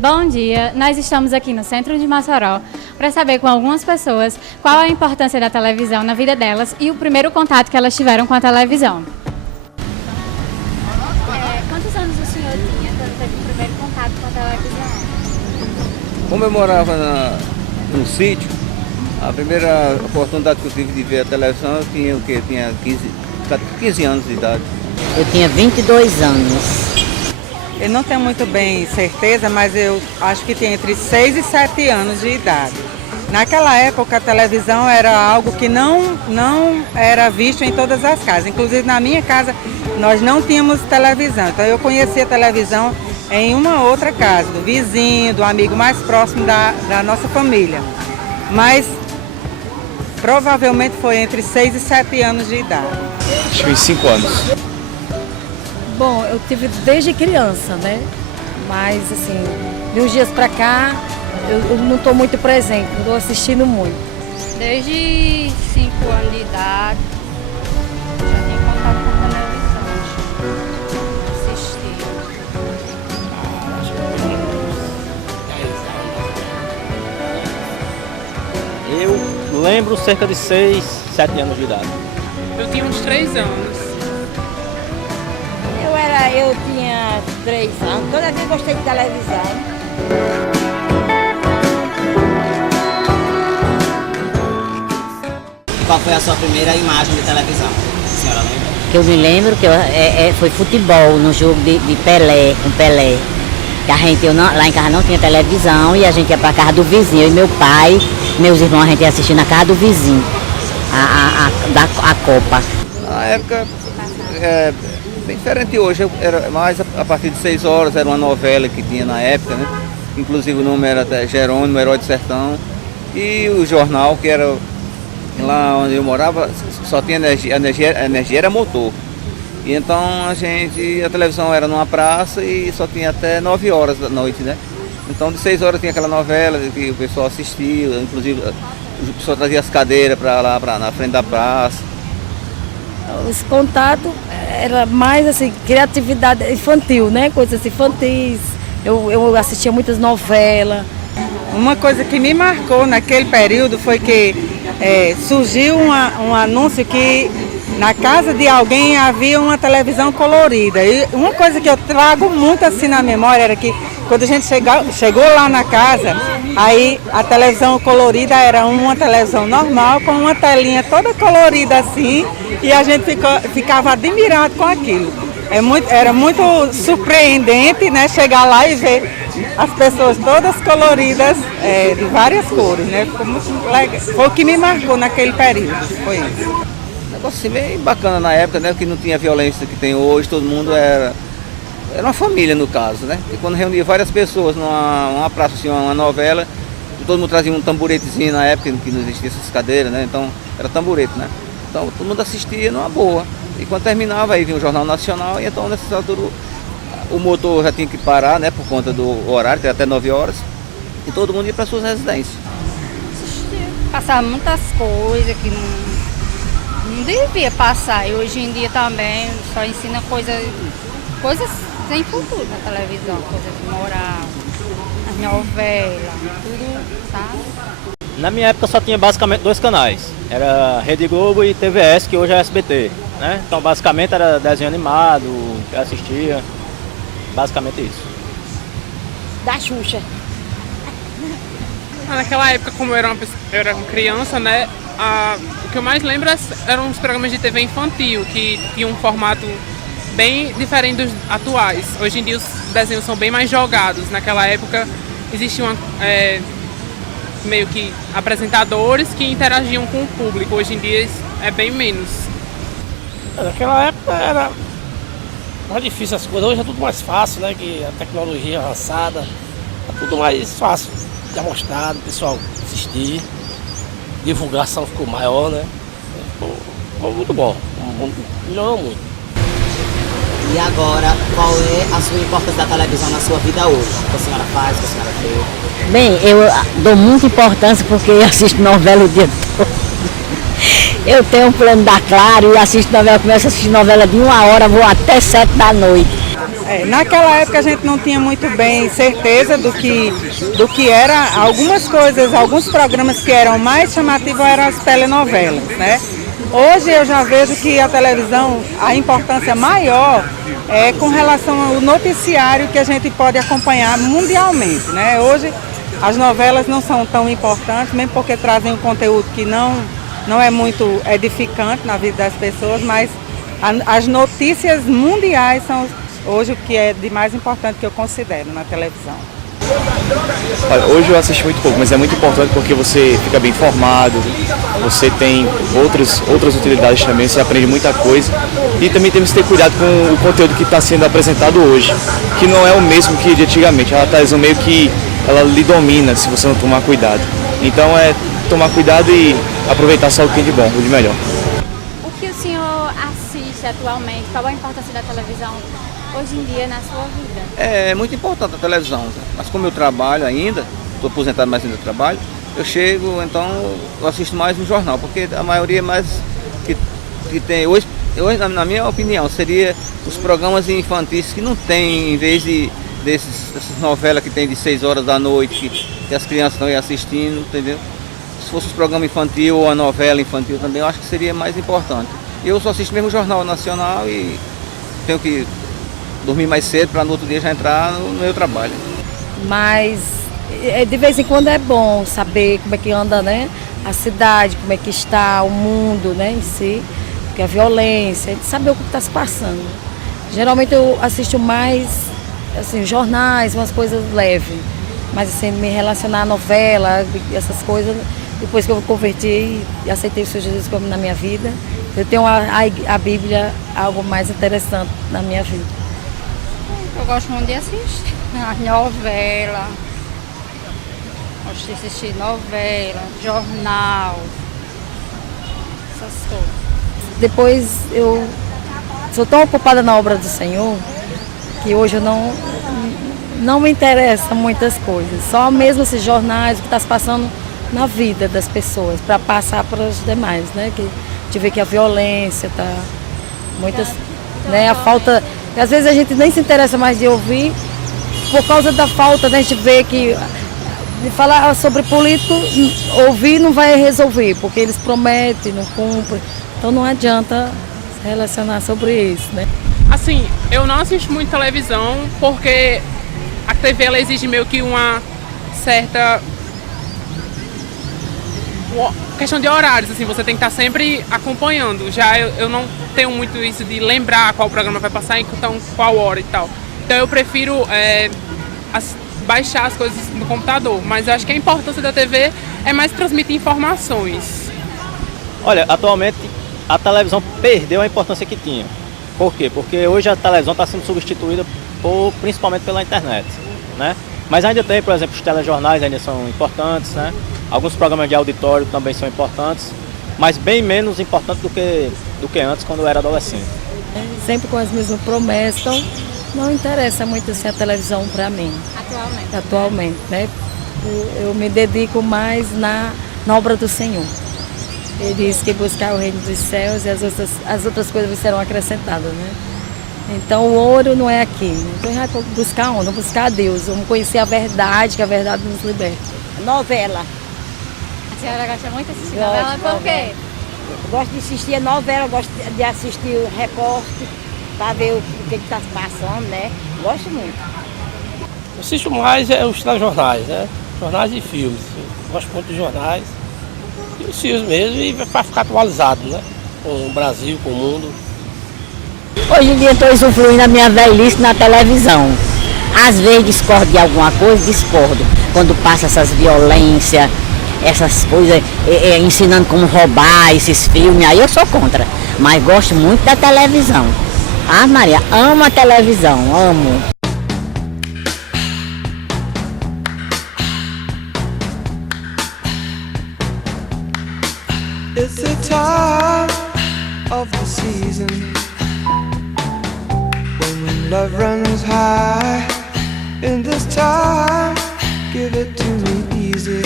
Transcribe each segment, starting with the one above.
Bom dia, nós estamos aqui no centro de Mossoró para saber com algumas pessoas qual a importância da televisão na vida delas e o primeiro contato que elas tiveram com a televisão. Quantos anos o senhor tinha quando teve o primeiro contato com a televisão? Como eu morava num sítio, a primeira oportunidade que eu tive de ver a televisão eu tinha o quê? Tinha 15 anos de idade. Eu tinha 22 anos. Eu não tenho muito bem certeza, mas eu acho que tinha entre 6 e 7 anos de idade. Naquela época a televisão era algo que não era visto em todas as casas. Inclusive na minha casa nós não tínhamos televisão. Então eu conhecia a televisão em uma outra casa, do vizinho, do amigo mais próximo da nossa família. Mas provavelmente foi entre 6 e 7 anos de idade. Acho que uns 5 anos. Bom, eu tive desde criança, né? Mas, assim, de uns dias pra cá, eu não estou muito presente, não estou assistindo muito. Desde 5 anos de idade, já tinha contato com a televisão. Assistia. Eu lembro cerca de 6, 7 anos de idade. Eu tinha uns 3 anos. Eu tinha 3 anos, toda vez gostei de televisão. Qual foi a sua primeira imagem de televisão? A senhora lembra? Que eu me lembro que foi futebol, no jogo de Pelé, com Pelé. Que lá em casa não tinha televisão e a gente ia para casa do vizinho. Eu e meu pai, meus irmãos, a gente ia assistir na casa do vizinho, a Copa. Na época, bem diferente hoje, era mais a partir de 6 horas, era uma novela que tinha na época, né? Inclusive o nome era até Jerônimo, Herói do Sertão. E o jornal, que era lá onde eu morava, só tinha energia, a energia era motor. E então a televisão era numa praça e só tinha até 9 horas da noite, né? Então de 6 horas tinha aquela novela que o pessoal assistia, inclusive o pessoal trazia as cadeiras para lá, na frente da praça. Esse contato era mais assim, criatividade infantil, né? Coisas infantis. Eu assistia muitas novelas. Uma coisa que me marcou naquele período foi que surgiu um anúncio que na casa de alguém havia uma televisão colorida. E uma coisa que eu trago muito assim na memória era que quando a gente chegou lá na casa, aí a televisão colorida era uma televisão normal com uma telinha toda colorida assim e a gente ficava admirado com aquilo. Era muito surpreendente, né, chegar lá e ver as pessoas todas coloridas de várias cores, né? Ficou muito legal. Foi o que me marcou naquele período, foi isso. Um negócio assim bem bacana na época, né? Que não tinha a violência que tem hoje, todo mundo era uma família no caso, né? E quando reunia várias pessoas numa praça, assim, uma novela, todo mundo trazia um tamboretezinho na época, que não existia essas cadeiras, né? Então era tamborete, né? Então todo mundo assistia numa boa. E quando terminava aí vinha o Jornal Nacional e então nessa altura o motor já tinha que parar, né? Por conta do horário, que era até 9 horas, e todo mundo ia para suas residências. Assistia. Passava muitas coisas que não devia passar. E hoje em dia também só ensina coisas sem futuro na televisão, coisas de moral, as novelas, tudo, sabe? Na minha época só tinha basicamente 2 canais. Era Rede Globo e TVS, que hoje é SBT, né? Então basicamente era desenho animado, que eu assistia. Basicamente isso. Da Xuxa. Naquela época, como eu era uma criança, né? O que eu mais lembro eram os programas de TV infantil, que tinham um formato bem diferente dos atuais. Hoje em dia os desenhos são bem mais jogados. Naquela época existiam meio que apresentadores que interagiam com o público. Hoje em dia é bem menos. Naquela época era mais difícil as coisas, hoje é tudo mais fácil, né? Que a tecnologia avançada, é tudo mais fácil de mostrar, o pessoal assistir, divulgação ficou maior, né? Ficou muito bom, melhorou muito. E agora, qual é a sua importância da televisão na sua vida hoje? O que a senhora faz, o que a senhora vê? Bem, eu dou muita importância porque eu assisto novela o dia todo. Eu tenho um plano da Claro e assisto novela, começo a assistir novela de 1 hora, vou até 7 da noite. Naquela época a gente não tinha muito bem certeza do que era algumas coisas, alguns programas que eram mais chamativos eram as telenovelas, né? Hoje eu já vejo que a televisão, a importância maior é com relação ao noticiário que a gente pode acompanhar mundialmente, né? Hoje as novelas não são tão importantes, mesmo porque trazem um conteúdo que não é muito edificante na vida das pessoas, mas as notícias mundiais são hoje o que é de mais importante que eu considero na televisão. Olha, hoje eu assisti muito pouco, mas é muito importante porque você fica bem informado, você tem outras utilidades também, você aprende muita coisa. E também temos que ter cuidado com o conteúdo que está sendo apresentado hoje, que não é o mesmo que de antigamente. A televisão meio que ela lhe domina se você não tomar cuidado. Então é tomar cuidado e aproveitar só o que é de bom, o de melhor. O que o senhor assiste atualmente? Qual a importância da televisão hoje em dia na sua vida? É muito importante a televisão, mas como eu trabalho ainda, estou aposentado, mas ainda trabalho, eu chego, então eu assisto mais no jornal, porque a maioria mais que tem hoje, na minha opinião, seria os programas infantis que não tem, em vez dessas novelas que tem de 6 horas da noite, que as crianças estão aí assistindo, entendeu? Se fosse um programa infantil ou a novela infantil também, eu acho que seria mais importante. Eu só assisto mesmo o Jornal Nacional e tenho que dormir mais cedo para no outro dia já entrar no meu trabalho. Mas de vez em quando é bom saber como é que anda, né, a cidade, como é que está o mundo, né, em si, porque a violência, saber o que está se passando. Geralmente eu assisto mais assim, jornais, umas coisas leves, mas assim, me relacionar a novela, essas coisas, depois que eu me converti e aceitei o Senhor Jesus como na minha vida, eu tenho a Bíblia algo mais interessante na minha vida. Eu gosto muito de assistir as novelas, gosto de assistir novela, jornal, essas coisas. Depois eu sou tão ocupada na obra do Senhor que hoje eu não me interessa muitas coisas, só mesmo esses jornais, o que está se passando na vida das pessoas, para passar para os demais, né? Que a gente vê que a violência está, muitas, né? A falta, às vezes a gente nem se interessa mais de ouvir, por causa da falta, né? A gente vê que de falar sobre político, ouvir não vai resolver, porque eles prometem, não cumprem, então não adianta se relacionar sobre isso, né? Assim, eu não assisto muito televisão porque a TV ela exige meio que uma certa questão de horários, assim, você tem que estar sempre acompanhando. Já eu não tenho muito isso de lembrar qual programa vai passar, então qual hora e tal. Então eu prefiro baixar as coisas no computador, mas eu acho que a importância da TV é mais transmitir informações. Olha, atualmente a televisão perdeu a importância que tinha. Por quê? Porque hoje a televisão está sendo substituída principalmente pela internet, né? Mas ainda tem, por exemplo, os telejornais ainda são importantes, né? Alguns programas de auditório também são importantes, mas bem menos importantes do que antes, quando eu era adolescente. Sempre com as mesmas promessas, então não interessa muito assim, a televisão para mim. Atualmente, né? Eu me dedico mais na obra do Senhor. Ele diz que buscar o reino dos céus e as outras coisas serão acrescentadas, né? Então o ouro não é aqui. Então a gente vai buscar onde? Vamos buscar a Deus, vamos conhecer a verdade, que a verdade nos liberta. Novela. A senhora gosta muito de assistir novela? Por quê? Eu gosto de assistir a novela, gosto de assistir o repórter, para ver o que está passando, né? Gosto muito. Eu assisto mais os telejornais, né? Jornais e filmes. Eu gosto muito de jornais. E os filmes mesmo, e para ficar atualizado, né? Com o Brasil, com o mundo. Hoje em dia estou usufruindo da minha velhice na televisão. Às vezes discordo de alguma coisa, discordo. Quando passa essas violências, essas coisas, ensinando como roubar esses filmes, aí eu sou contra. Mas gosto muito da televisão. Ah, Maria, amo a televisão, amo. It's the time of the season when love runs high. In this time, give it to me easy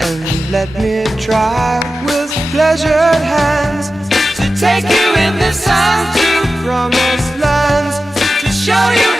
and let me try with pleasured hands to take you in the sun to promised lands. show you